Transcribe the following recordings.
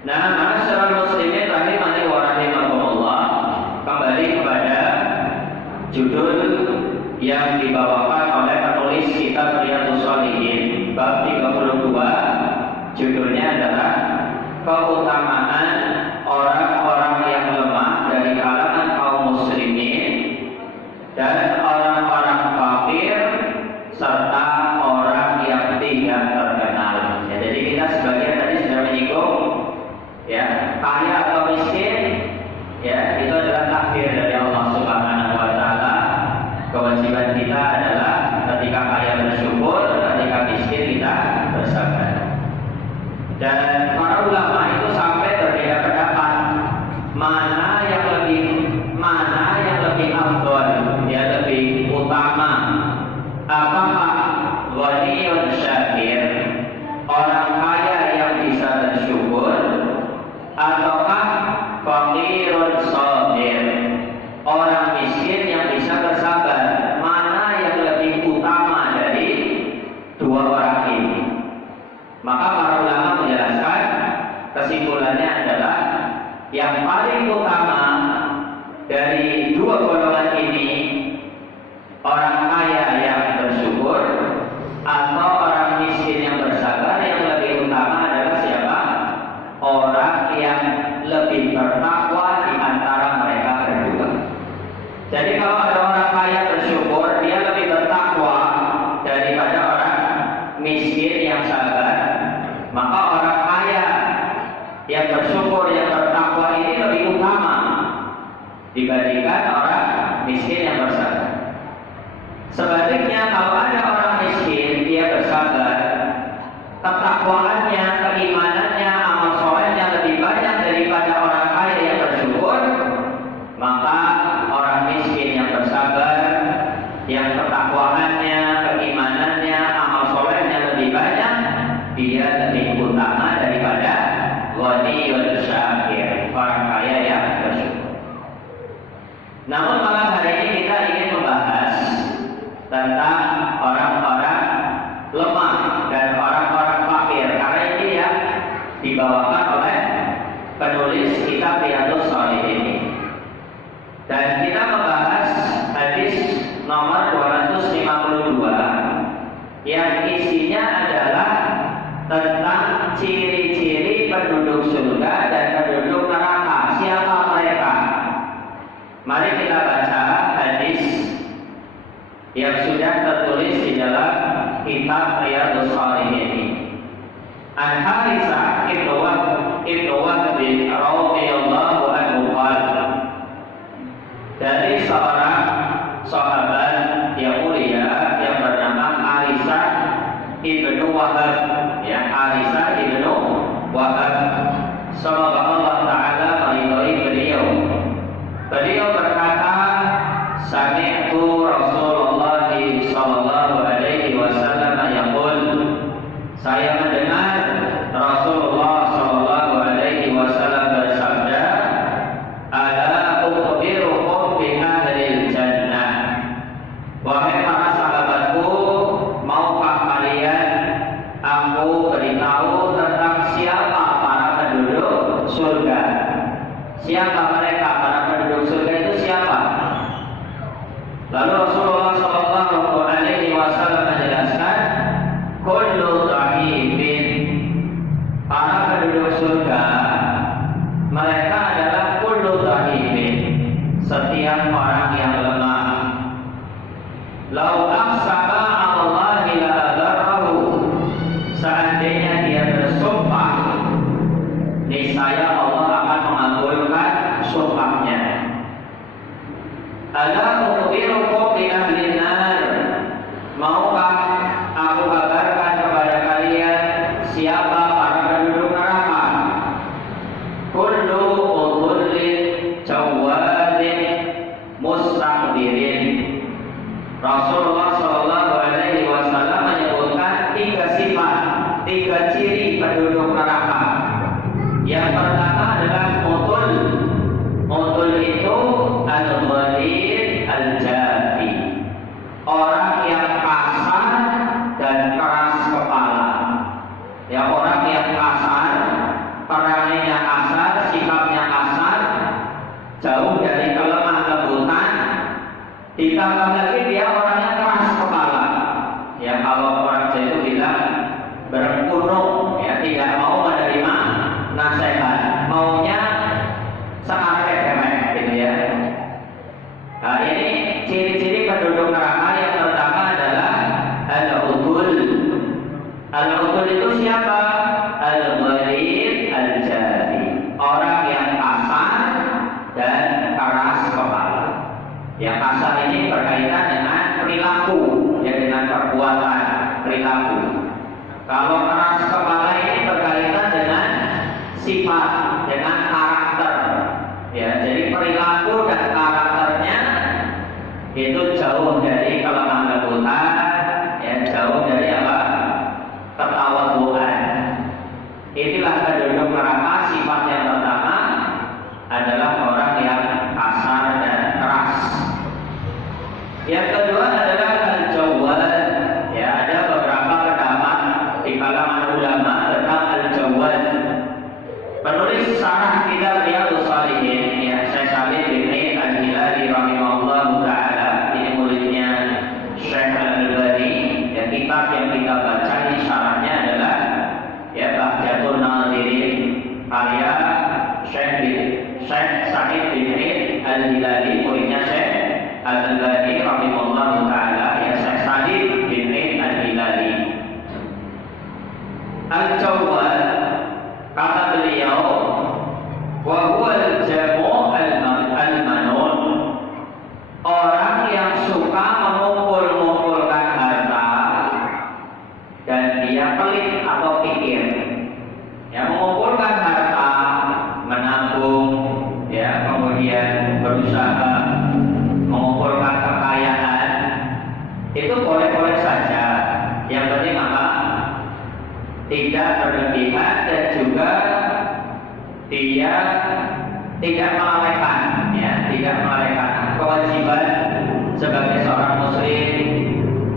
Nah, ma'asyiral muslimin rahimani wa rahimakumullah, kembali kepada judul yang dibawakan oleh penulis kitab Riyadhus Shalihin bab 32. Judulnya adalah keutamaan orang-orang yang lemah dari kalangan kaum muslimin dan orang-orang fakir serta orang yang tidak terkenal. Ya, jadi kita sebagian tadi sudah menyinggung, ya, kaya atau miskin, ya, itu adalah takdir dari Allah Subhanahu wa taala. Kewajiban kita adalah ketika kaya bersyukur, ketika miskin kita bersabar. Dan para ulama itu sampai berbeda pendapat mana yang lebih afdal, ya, lebih utama. Apakah ghaniyun syakir, orang kaya yang bisa bersyukur, ataukah faqirun sabir, orang miskin yang bisa bersabar? Mana yang lebih utama dari dua orang ini? Maka para ulama menjelaskan kesimpulannya adalah yang paling utama dari dua golongan ini, orang kaya yang bersyukur atau orang miskin yang bersabar, yang lebih utama adalah siapa? Orang yang lebih bertakwa di antara mereka berdua. Jadi kalau ada orang kaya bersyukur, dia lebih bertakwa daripada orang miskin yang sabar, maka orang kaya yang bersyukur, yang bertakwa ini lebih utama dibandingkan orang miskin yang bersabar. Sebaliknya, kalau ada orang miskin, dia bersabar, ketakwaannya, keimanannya, amal solehnya lebih banyak daripada orang kaya yang bersyukur, maka orang miskin yang bersabar, yang ketakwaannya, keimanannya, amal solehnya lebih banyak, dia lebih utama daripada ghaniyun syakir, orang kaya yang bersyukur. Namun malam hari ini kita ingin membahas tentang orang-orang lemah dan orang-orang fakir, karena ini yang dibawakan oleh penulis kitab Riyadhus Shalihin. Dan kita membahas hadis nomor 252 yang isinya adalah tentang ciri-ciri penduduk surga dan penduduk neraka. Siapa mereka? Mari kita baca hadis yang sudah tertulis di dalam kitab Riyadhus Shalihin. An Haritsah ibnu Wahb radhiyallahu anhu qala, dari seorang sahabat yang mulia yang bernama Haritsah ibnu Wahb, ya, Haritsah ibnu Wahb, semoga Allah taala meridhai beliau. Beliau berkata, sami'tu Rasulullah sallallahu alaihi wasallam yaqul, saya mendengar Rasulullah sallallahu alaihi wasallam bersabda, ala ukhbirukum bi ahlil jannah, wahai para sahabatku, maukah kalian aku beritahu tentang siapa para penduduk surga? Siapa mereka para penduduk surga itu siapa? Lalu Rasulullah sallallahu alaihi wasallam menjelaskan, kullu dha'ifin, para penduduk surga mereka adalah kullu dha'ifin, setiap orang yang lemah. Lau aqsama 'ala Allahi la abarrahu, seandainya dia bersumpah, niscaya Allah akan mengabulkan sumpahnya. Ala ukhbirukum bi lagi dia orangnya keras kepala. Ya kalau orang Jawa itu bilang berkunung, ya tidak mau menerima nasihat, maunya sekarang gitu ya. Nah ini ciri-ciri penduduk neraka yang pertama adalah al-utul. Al-utul itu siapa? Al-ghalid al-jari, orang yang kasar dan keras kepala. Yang kasar ini berkaitan dengan perilaku, ya dengan perbuatan perilaku. Kalau keras kepala ini berkaitan dengan sifat, dengan karakter. Ya, jadi perilaku dan karakternya itu jauh dari kelemah lembutan, ya jauh dari apa? Ketawaduan. Inilah penduduk neraka. Sifat yang pertama adalah orang yang kasar dan keras. Yang kedua adalah al-jawad. Ya, ada beberapa pendapat di kalangan ulama tentang al-jawad. Penulis sarah kitab Riyadhus Shalihin, ya Syekh Salim bin Aid Al-Hilali rahimahullah taala, ini muridnya Syekh Al-Albani. Ya, kitab yang kita baca ini syarahnya adalah ya Bahjatun Nazirin karya Syekh Sa'id bin Aid Al-Hilali, muridnya Syekh Al-Albani rahimahullah taala, ya Syekh Sa'id bin Aid Al-Hilali. Al-Jawad, kata beliau, wa huwa al-jamu' al-manun, orang yang suka mengumpul-ngumpulkan harta dan dia pelit atau pikir. Ya, mengumpulkan harta, menabung, ya kemudian berusaha mengumpulkan kekayaan, itu boleh-boleh saja. Yang penting apa? Tidak berlebihan dan juga dia tidak melalaikan, ya tidak melalaikan kewajiban sebagai seorang muslim.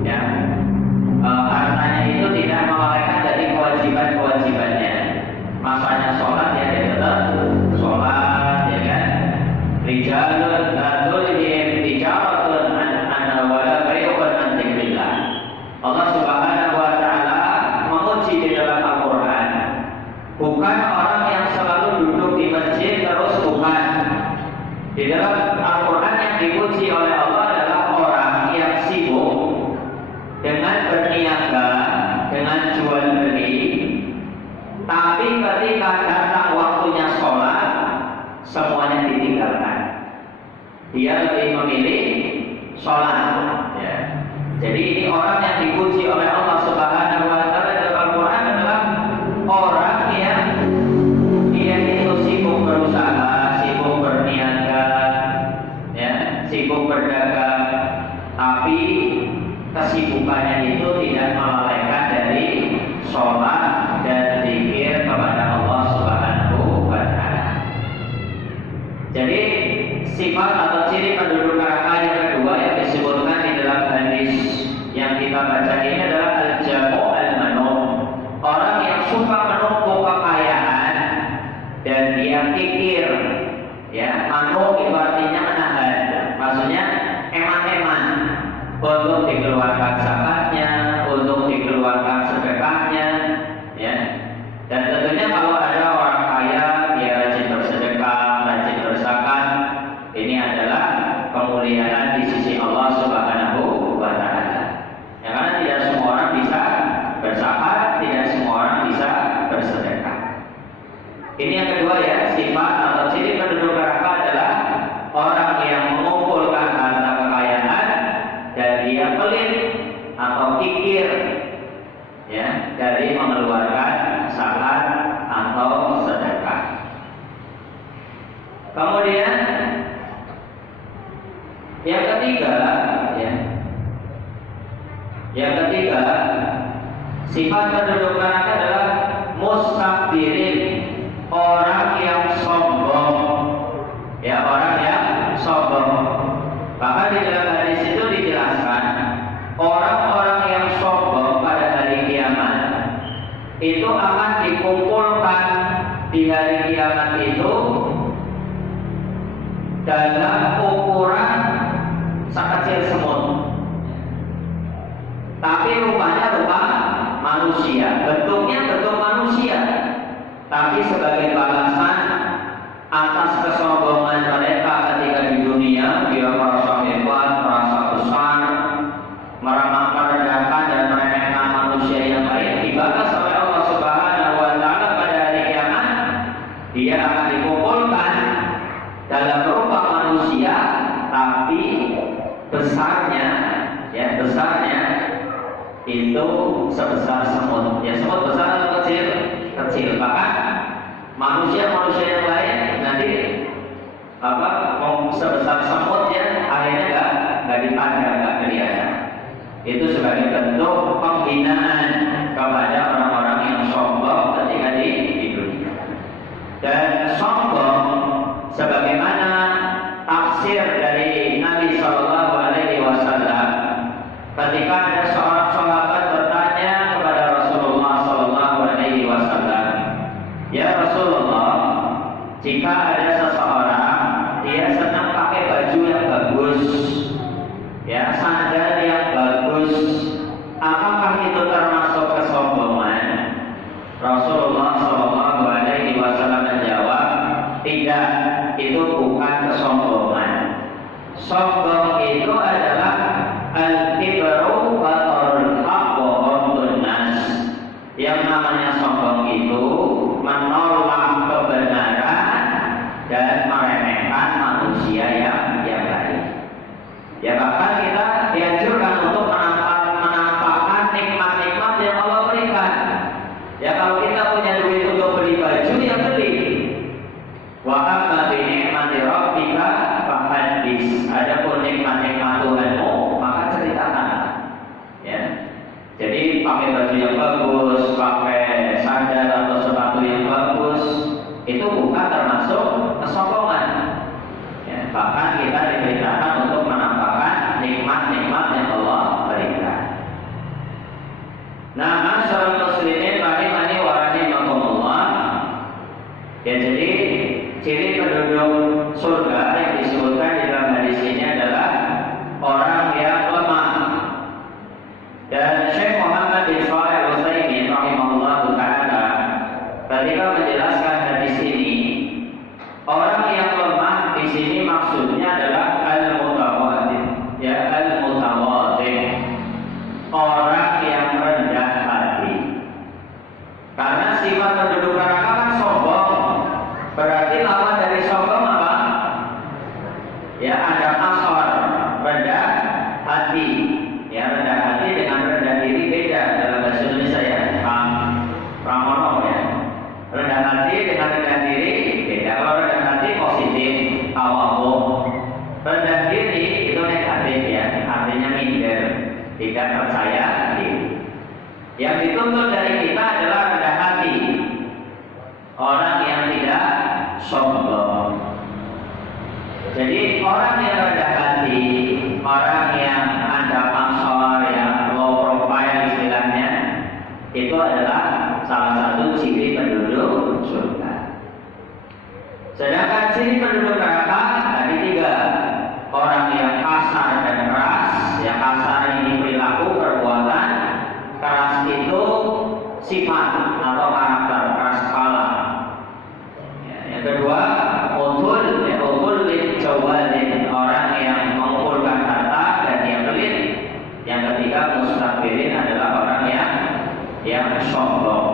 Ya, hartanya itu tidak melalaikan dari kewajiban-kewajibannya. Masanya sholat ya dia tetap sholat, ya kan. Rijalun la tulhihim tijaratun an wala bai'un an dzikrillah. Allah Subhanahu wa taala menguji di dalam Al-Qur'an, bukan orang yang selalu duduk di masjid terus, bukan. Di dalam Al-Qur'an yang dipuji oleh Allah adalah orang yang sibuk dengan berniaga, dengan jual beli, tapi ketika datang waktunya sholat, semuanya ditinggalkan. Dia lebih memilih sholat. Ya. Jadi ini orang yang dipuji oleh Allah Subhanahu wa taala dalam Al-Qur'an adalah orang yang dia itu sibuk berusaha, sibuk berniaga, ya, sibuk berdagang, tapi kesibukannya itu tidak melalaikan dari sholat dan zikir kepada Allah Subhanahu wa taala. Jadi sifat atau ciri penduduk neraka yang kedua yang disebutkan di dalam hadis yang kita baca ini adalah al-jamu' al-manun, orang yang suka menumpuk kekayaan dan dia kikir. Ya, manu itu artinya menahan, maksudnya eman-eman untuk dikeluarkan zakatnya, untuk dikeluarkan sedekahnya, ya. Dan tentunya kalau ada orang kaya dia rajin bersedekah, rajin berzakat, ini adalah kemuliaan di sisi Allah Subhanahu wa taala. Ya, karena tidak semua orang bisa berzakat, tidak semua orang bisa bersedekah. Ini yang kedua ya, sifat atau ciri penduduk neraka adalah orang yang mengumpulkan harta kekayaan dan dia pelit atau kikir, ya, dari mengeluarkan zakat atau sedekah. Kemudian yang ketiga, ya, yang ketiga sifat penduduk neraka adalah mustakbirin, orang yang sombong, ya orang yang sombong. Bahkan di dalam hadis itu dijelaskan orang-orang yang sombong pada hari kiamat itu akan dikumpulkan di hari kiamat itu dalam ukuran sekecil semut. Tapi rupanya rupa manusia, bentuknya bentuk manusia. Tapi sebagai balasan atas kesombongan mereka ketika di dunia, dia merasa hebat, merasa besar, merendahkan dan meremehkan manusia yang lain, dibalas oleh Allah Subhanahu wa Ta'ala pada hari kiamat. Dia akan dikumpulkan dalam rupa manusia, tapi besarnya itu sebesar semut. Ya, semut besar atau kecil? Kecil. Bahkan manusia yang lain nanti sebesar semut ya, akhirnya nggak dipandang, nggak kelihatan. Itu sebagai bentuk penghinaan kepada orang-orang yang sombong ketika di dunia. Dan sombong sebagaimana tafsir dari Nabi Shallallahu Alaihi Wasallam ketika ada seorang sahabat bertanya kepada Rasulullah Shallallahu Alaihi Wasallam, ya Rasulullah, jika ada seseorang dia senang pakai baju yang bagus, ya sandal yang bagus, apakah itu termasuk kesombongan? Rasulullah Shallallahu Alaihi Wasallam menjawab, tidak, itu bukan kesombongan. Sombong itu adalah al-kibru wa tarul haq wa ghamdun nas. Yang namanya sombong itu menolak kebenaran dan meremehkan manusia yang lain. Ya, bahkan kita dianjurkan untuk menampakkan nikmat-nikmat yang Allah berikan. Ya, kalau kita punya duit untuk beli baju, ya beli. Wa amma bi ni'mati rabbika fahaddits. Adapun nikmat-nikmat Tuhanmu, maka ceritakan. Ya. Jadi pakai baju yang bagus, pakai sandal atau sepatu yang bagus, itu bukan termasuk kesombongan. Ya, bahkan kita diperintahkan untuk menampakkan nikmat-nikmat yang Allah berikan. Nah, masyarakat muslimin rahimani wa rahimakumullah. Ya, jadi ciri penduduk surga yang disebutkan di dalam hadis ini adalah orang yang lemah. Dan Syekh Muhammad bin Shalih Al-Utsaimin rahimahullah taala ketika menjelaskan hadis ini, orang yang lemah di sini maksudnya adalah al-mutawaddi, ya, al-mutawaddi, orang yang rendah hati. Karena sifat penduduk neraka kan sombong, berarti lawan dari sombong apa? Ya, ada asor, rendah hati. Ya, rendah hati dengan rendah diri beda dalam bahasa Indonesia ya. Pramono ya. Rendah hati dengan rendah diri beda. Kalau rendah hati positif, awam. Rendah diri itu negatif ya, artinya minder, tidak percaya diri. Yang dituntut dari kita adalah rendah hati, orang yang tidak sombong. Jadi orang yang rendah hati, orang yang ada pasor, yang low profile istilahnya, itu adalah salah satu ciri penduduk surga. Sedangkan ciri penduduk neraka tadi 3. Orang yang kasar dan keras. Yang kasar ini perilaku, perbuatan, keras itu sifat atau karakter, keras kepala. Ya, yang kedua, utul jawalin, orang yang mengumpulkan harta dan yang pelit. Yang ketiga, mustakbirin, adalah orang yang sombong.